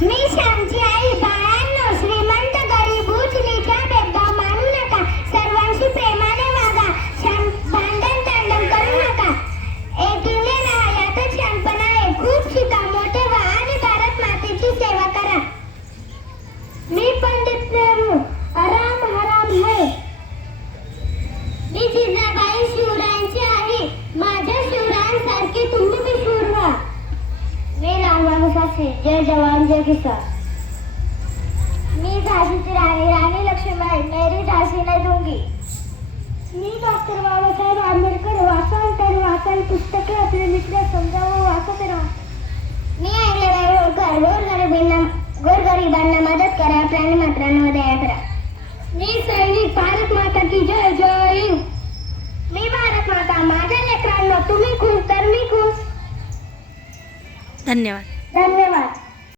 मी श्यामची आई बाळांनो श्रीमंत गरीब उच्च नीचा भेदभाव मानू नका. सर्वांशी प्रेमाने वागा. श्याम भांडण तांडण करू नका. एकीने राहा यातच श्यामपणा आहे. खूप शिका मोठे व्हा आणि भारत मातेची सेवा करा. मी पंडित नेहरू. आराम हराम है मी जिजाबा शिवरायांची आहे माझ्या शिवरायांसारखे तुम्ही बी शूर व्हा मी साक्षी जय जवान जय किसान. मी झाशीची राणी राणी लक्ष्मीबाई मेरी झाशी नाही दूंगी मी डॉक्टर बाबासाहेब आंबेडकर वाचन तर वाचन पुस्तके आपले मित्र समजावं वाचत राहा. मी ऐकले होळकर गोरगरिबांना गोरगरिबांना मदत करा प्राणी मात्रांना दया करा. मी सैनिक भारत माता की जय जय हिंद. मी भारत माता माझ्या लेकरांना तुम्ही खुश तर मी खुश धन्यवाद. धन्यवाद.